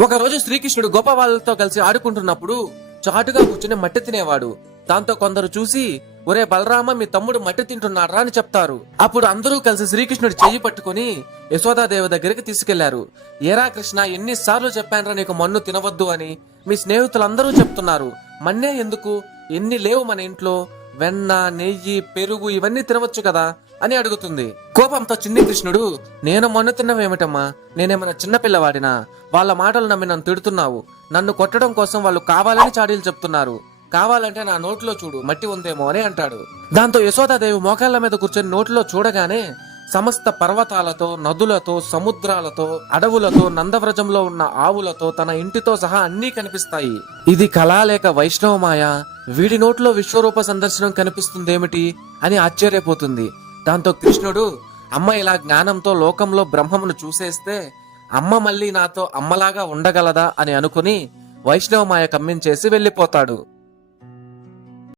ఒకరోజు శ్రీకృష్ణుడు గోపవాళ్ళతో కలిసి ఆడుకుంటున్నప్పుడు చాటుగా కూర్చుని మట్టి తినేవాడు. దాంతో కొందరు చూసి, ఒరే బలరామ, మీ తమ్ముడు మట్టి తింటున్నారా అని చెప్తారు. అప్పుడు అందరూ కలిసి శ్రీకృష్ణుడు చెయ్యి పట్టుకుని యశోదాదేవి దగ్గరికి తీసుకెళ్లారు. ఏరా కృష్ణ, ఎన్నిసార్లు చెప్పానరా నీకు మన్ను తినవద్దు అని? మీ స్నేహితులందరూ చెప్తున్నారు. మన్నే ఎందుకు? ఎన్ని లేవు మన ఇంట్లో? వెన్న, నెయ్యి, పెరుగు ఇవన్నీ తినవచ్చు కదా అని అడుగుతుంది. కోపంతో చిన్ని కృష్ణుడు, నేను మన్ను తిన్నవేమిటమ్మా? నేనేమైనా చిన్నపిల్లవాడినా? వాళ్ళ మాటలు నమ్మి నన్ను తిడుతున్నావు. నన్ను కొట్టడం కోసం వాళ్ళు కావాలని చాడీలు చెప్తున్నారు. కావాలంటే నా నోట్లో చూడు, మట్టి ఉందేమో అని అంటాడు. దాంతో యశోదాదేవి మోకాళ్ల మీద కూర్చొని నోట్లో చూడగానే సమస్త పర్వతాలతో, నదులతో, సముద్రాలతో, అడవులతో, నందవ్రజంలో ఉన్న ఆవులతో, తన ఇంటితో సహా అన్నీ కనిపిస్తాయి. ఇది కళా లేక వైష్ణవమాయ? వీడి నోట్లో విశ్వరూప సందర్శనం కనిపిస్తుందేమిటి అని ఆశ్చర్యపోతుంది. దాంతో కృష్ణుడు, అమ్మ ఇలా జ్ఞానంతో లోకంలో బ్రహ్మమును చూసేస్తే అమ్మ మళ్ళీ నాతో అమ్మలాగా ఉండగలదా అని అనుకుని వైష్ణవమాయ కమ్మించేసి వెళ్లిపోతాడు.